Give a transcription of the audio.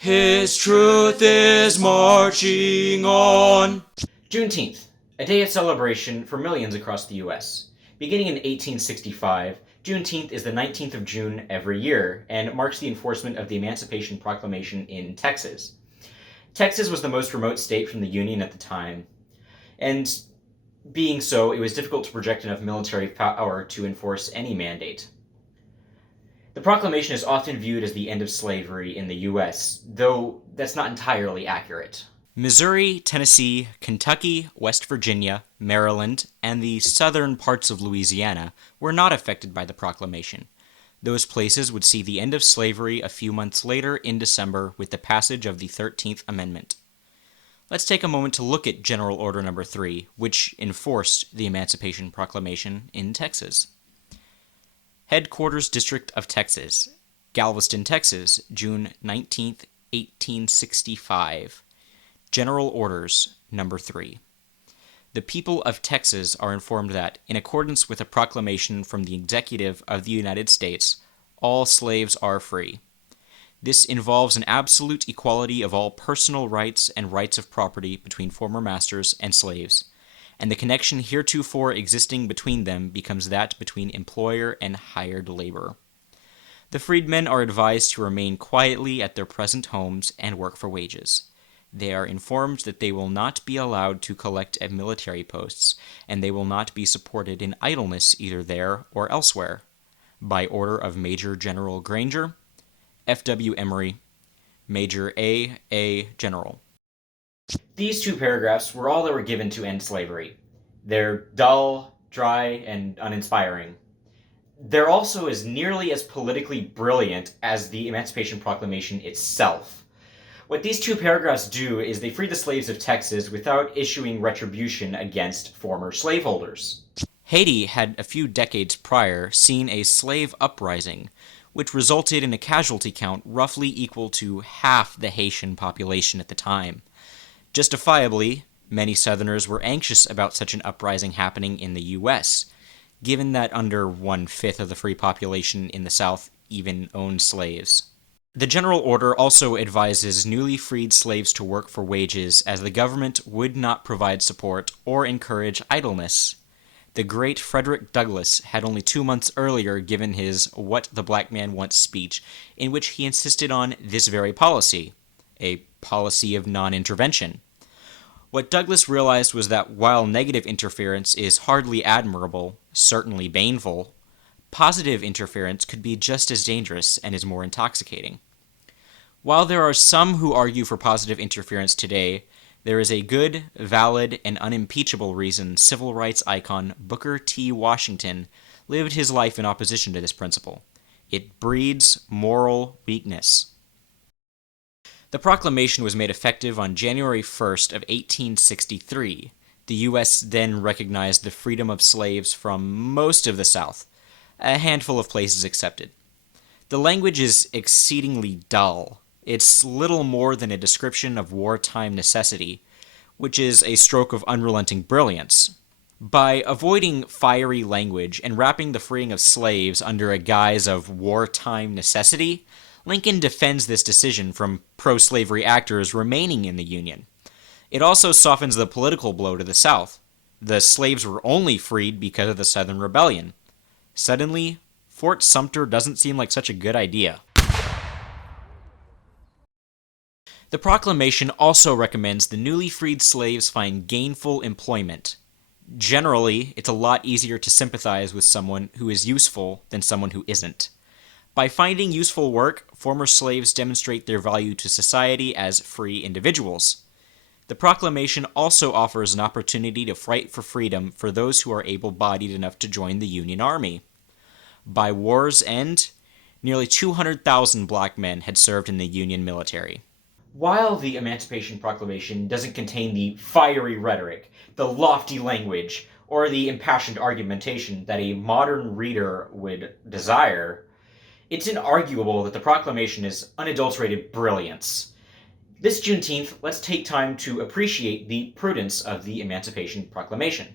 His truth is marching on. Juneteenth, a day of celebration for millions across the U.S. Beginning in 1865, Juneteenth is the 19th of June every year and marks the enforcement of the Emancipation Proclamation in Texas. Texas was the most remote state from the Union at the time, and being so, it was difficult to project enough military power to enforce any mandate. The proclamation is often viewed as the end of slavery in the U.S., though that's not entirely accurate. Missouri, Tennessee, Kentucky, West Virginia, Maryland, and the southern parts of Louisiana were not affected by the proclamation. Those places would see the end of slavery a few months later in December with the passage of the 13th Amendment. Let's take a moment to look at General Order No. 3, which enforced the Emancipation Proclamation in Texas. Headquarters District of Texas, Galveston, Texas, June 19, 1865. General Orders No. 3. The people of Texas are informed that, in accordance with a proclamation from the Executive of the United States, all slaves are free. This involves an absolute equality of all personal rights and rights of property between former masters and slaves, and the connection heretofore existing between them becomes that between employer and hired labor. The freedmen are advised to remain quietly at their present homes and work for wages. They are informed that they will not be allowed to collect at military posts, and they will not be supported in idleness either there or elsewhere. By order of Major General Granger, F.W. Emory, Major A. General. These two paragraphs were all that were given to end slavery. They're dull, dry, and uninspiring. They're also nearly as politically brilliant as the Emancipation Proclamation itself. What these two paragraphs do is they free the slaves of Texas without issuing retribution against former slaveholders. Haiti had a few decades prior seen a slave uprising, which resulted in a casualty count roughly equal to half the Haitian population at the time. Justifiably, many Southerners were anxious about such an uprising happening in the U.S., given that under 1/5 of the free population in the South even owned slaves. The General Order also advises newly freed slaves to work for wages, as the government would not provide support or encourage idleness. The great Frederick Douglass had only 2 months earlier given his What the Black Man Wants speech, in which he insisted on this very policy, a policy of non-intervention. What Douglass realized was that while negative interference is hardly admirable, certainly baneful, positive interference could be just as dangerous and is more intoxicating. While there are some who argue for positive interference today, there is a good, valid, and unimpeachable reason civil rights icon Booker T. Washington lived his life in opposition to this principle. It breeds moral weakness. The proclamation was made effective on January 1st of 1863. The U.S. then recognized the freedom of slaves from most of the South, a handful of places excepted. The language is exceedingly dull. It's little more than a description of wartime necessity, which is a stroke of unrelenting brilliance. By avoiding fiery language and wrapping the freeing of slaves under a guise of wartime necessity, Lincoln defends this decision from pro-slavery actors remaining in the Union. It also softens the political blow to the South. The slaves were only freed because of the Southern Rebellion. Suddenly, Fort Sumter doesn't seem like such a good idea. The proclamation also recommends the newly freed slaves find gainful employment. Generally, it's a lot easier to sympathize with someone who is useful than someone who isn't. By finding useful work, former slaves demonstrate their value to society as free individuals. The proclamation also offers an opportunity to fight for freedom for those who are able-bodied enough to join the Union Army. By war's end, nearly 200,000 black men had served in the Union military. While the Emancipation Proclamation doesn't contain the fiery rhetoric, the lofty language, or the impassioned argumentation that a modern reader would desire, it's inarguable that the proclamation is unadulterated brilliance. This Juneteenth, let's take time to appreciate the prudence of the Emancipation Proclamation.